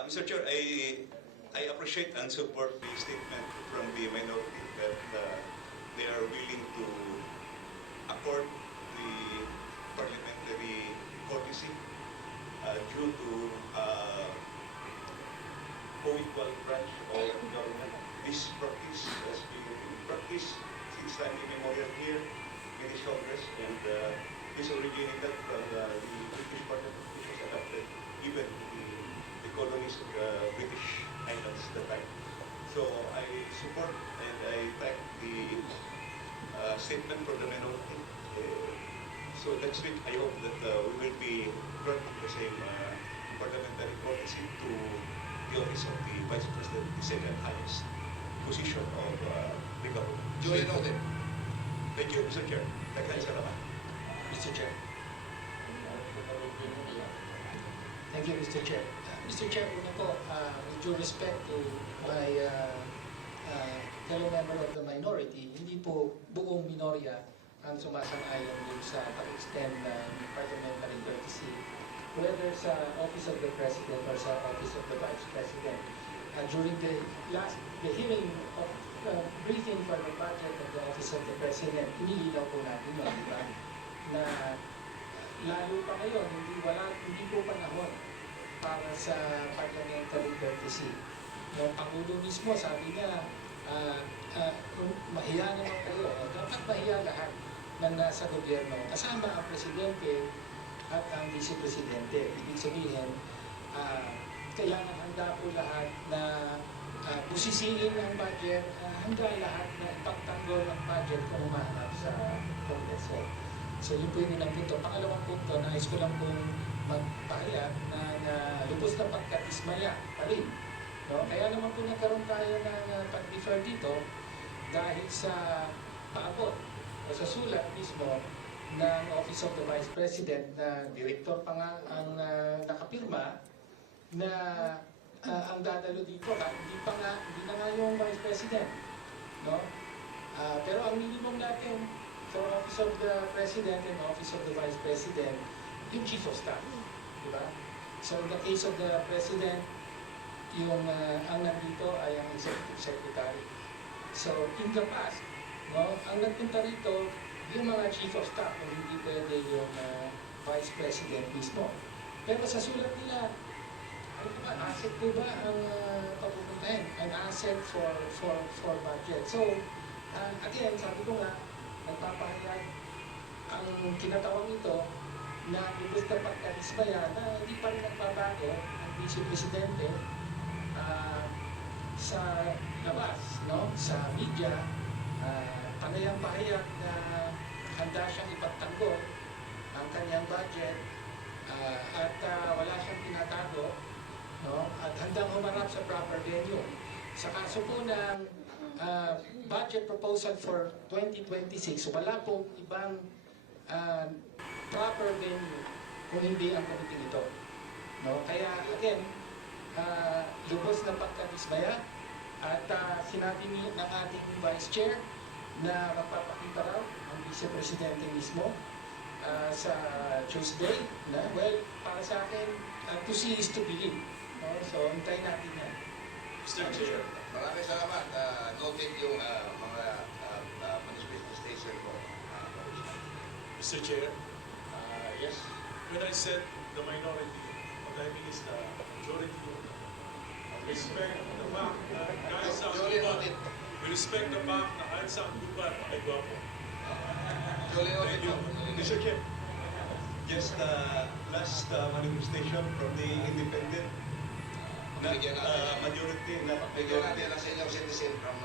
Mr. Chair, I appreciate and support the statement from the minority that they are willing to accord the parliamentary courtesy due to co-equal branch of government. This practice has been practiced since time immemorial here in this Congress, and this originated from the British Parliament, which was adopted even in the colonies of the British Islands at the time. So I support and I thank the statement from the minority. So next week, I hope that we will be granting the same parliamentary courtesy to the office of the Vice President, the second highest position of the government. Duly noted. Thank you, Mr. Chair. Salamat. Mr. Chair. Thank you, Mr. Chair. Mr. Chair, una po, with due respect to my fellow member of the minority, hindi po buong minorya ang sumasang-ayon din sa pag-extend ng parliamentary courtesy, whether sa Office of the President or sa Office of the Vice President. During the hearing of briefing for the budget of the Office of the President, inililaw po natin yun, di ba? Na lalo pa ngayon, hindi po panahon para sa parliamentary courtesy. Yung Pangulo mismo, sabi niya, mahiya naman kayo. Dapat mahiya lahat ng nasa gobyerno, kasama ang Presidente at ang Vice Presidente. Ibig sabihin, kailangan handa po lahat na busisiin ang budget, handa lahat na ipagtanggol ang budget kung umahanap sa Kongreso. So yun po yung unang punto. Pangalawang punto, nais ko lang pong magpahayag na lubos na pagkatismaya pa rin. No? Kaya naman po nagkaroon tayo ng pag-defer dito dahil sa paabot o sa sulat mismo ng Office of the Vice President na direktor pa nga ang nakapirma na ang dadalo dito, hindi na nga yung Vice President. No? Pero ang minimum natin sa Office of the President and Office of the Vice President, yung Chief of Staff. Diba? So in the case of the President, yung ang nandito ay ang Executive Secretary. So in the past, no, ang nagpunta rito, yung mga Chief of Staff, kung hindi pwede yung Vice President mismo. Pero sa sulat nila, ano ba, asset po ba ang papupuntahin? An asset for budget. So, again, sabi ko nga, nagpapahayag ang kinatawag ito na lubos na pagkarismaya na hindi pa rin nagbabago ang Vice Presidente sa labas, no? Sa media, panayang pahayag na handa siyang ipagtanggol ang kanyang budget at wala siyang tinatago, no? At handang humarap sa proper venue. Sa kaso po ng budget proposal for 2026, wala pong ibang proper venue kung hindi ang committee ito. No? Kaya again, lubos na pagkadismaya at sinabi ng ating Vice Chair na magpapakita raw ang Vice Presidente mismo sa Tuesday. Na, well, para sa akin, to see is to believe. No? So, hintayin natin yan. Mr. Chair. Maraming salamat. Noted yung mga manifestation ko. Mr. Chair, Yes. when I said the minority, what I mean is the majority. We respect the fact na kahit sa Duly Cuba, noted. we respect the fact na kahit sa Cuba ay gwapo. Duly noted. Thank you. Mr. Chair, just last manifestation from the independent Bigyan natin. majority na Bigyan natin ang senior citizen from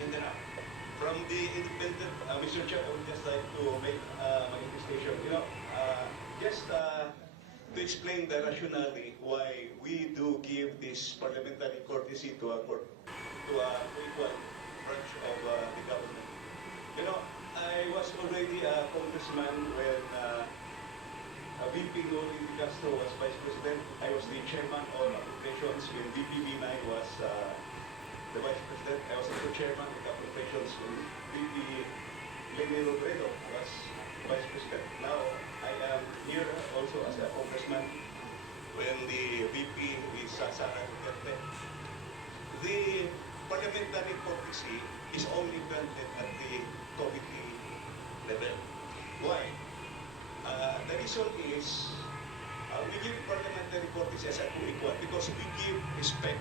Mindanao. From the independent, Mr. Chair, I would just like to make manifestation. You know, just to explain the rationale why we do give this parliamentary courtesy to a equal branch of the government. You know, I was already a congressman when VP Noli Di Castro was Vice President. I was the chairman of appropriations when VP Binay was the Vice President. I was also chairman of appropriations when VP Lenny Robredo was Vice President. Now, I am here also as a congressman when the VP is parliamentary courtesy is only granted at the committee level. Why? The reason is we give parliamentary courtesy as a co-equal because we give respect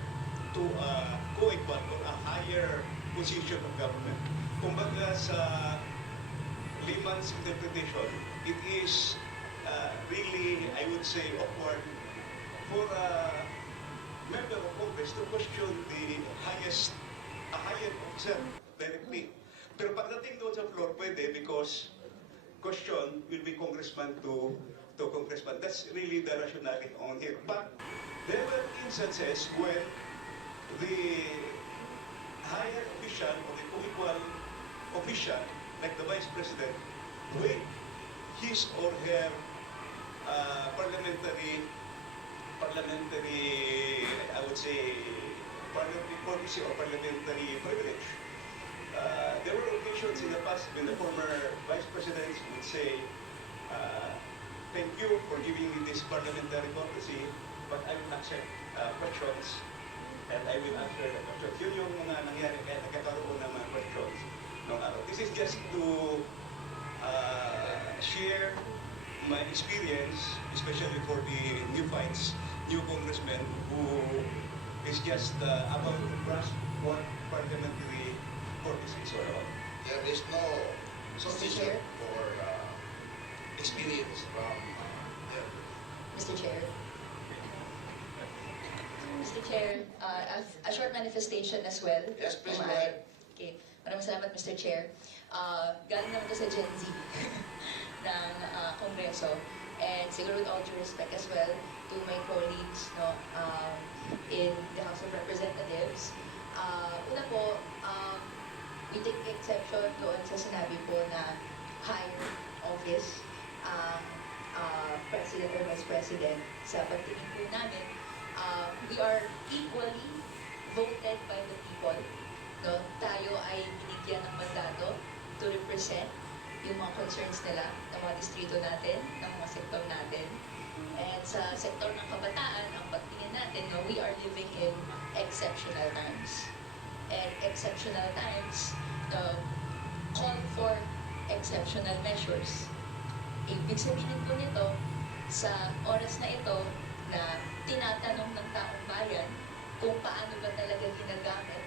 to a co-equal or a higher position of government. Kumbaga sa layman's interpretation, it is really, I would say, awkward for a member of Congress to question a higher officer directly. Pero pagdating doon sa floor, pwede because question will be congressman to congressman. That's really the rationale on here. But there were instances when the higher official or the co-equal official, like the Vice President, waived his or her parliamentary, I would say, parliamentary courtesy or parliamentary privilege. There were occasions in the past when the former Vice Presidents would say, thank you for giving me this parliamentary courtesy, but I will accept questions and I will answer the questions. Yun yung mga nangyari kaya nagkakaroon ng mga questions noong araw. This is just to share my experience, especially for the new fights, new congressmen who is just about to grasp what parliamentary courtesy is all about. There is no Mr. sufficient Chair? for experience from them. Mr. Chair. Mr. Chair, a short manifestation as well. Yes, please Kung go ahead. Okay. Maraming salamat, Mr. Chair. Galing naman to sa Gen Z ng Kongreso. And siguro with all due respect as well to my colleagues in the House of Representatives. Una po, we take exception doon sa sinabi po na higher office President or Vice President. Sa pagtingin po namin, we are equally voted by the people. No? Tayo ay binigyan ng mandato to represent yung mga concerns nila ng mga distrito natin, ng mga sektor natin. And sa sektor ng kabataan, ang pagtingin natin, no, we are living in exceptional times. And exceptional times call for exceptional measures. Ibig sabihin po nito, sa oras na ito na tinatanong ng taong bayan kung paano ba talaga ginagamit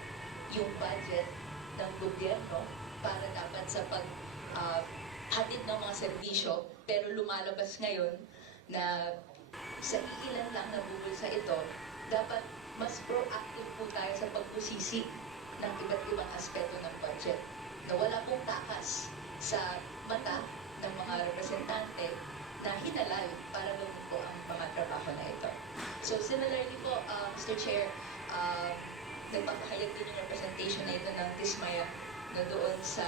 yung budget ng gobyerno para dapat sa hatid ng mga serbisyo, pero lumalabas ngayon na sa iilan lang na bubulsa ito, dapat mas proactive po tayo sa pagpusisi ng iba't ibang aspeto ng budget. Na wala pong takas sa mata ng mga representante na hinalal para gawin po ang mga trabaho na ito. So similarly po, Mr. Chair, nagpapahayag din yung representation na ito ng Tismaya na doon sa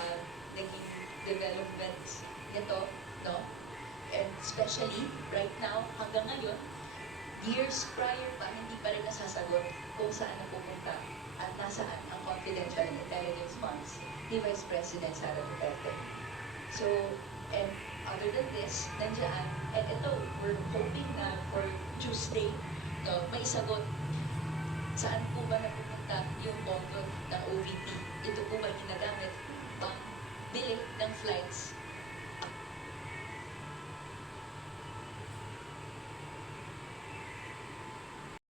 naging developments nito, no? And especially, right now, hanggang ngayon, years prior pa, hindi pa rin nasasagot kung saan napupunta at nasaan ang confidential intelligence funds ni Vice President Sara Duterte. So, and other than this, nandiyan, and ito, we're hoping na for Tuesday, no, may sagot saan po ba napupunta yung bondo ng OVP. Ito po ba ginagamit pang bili ng flights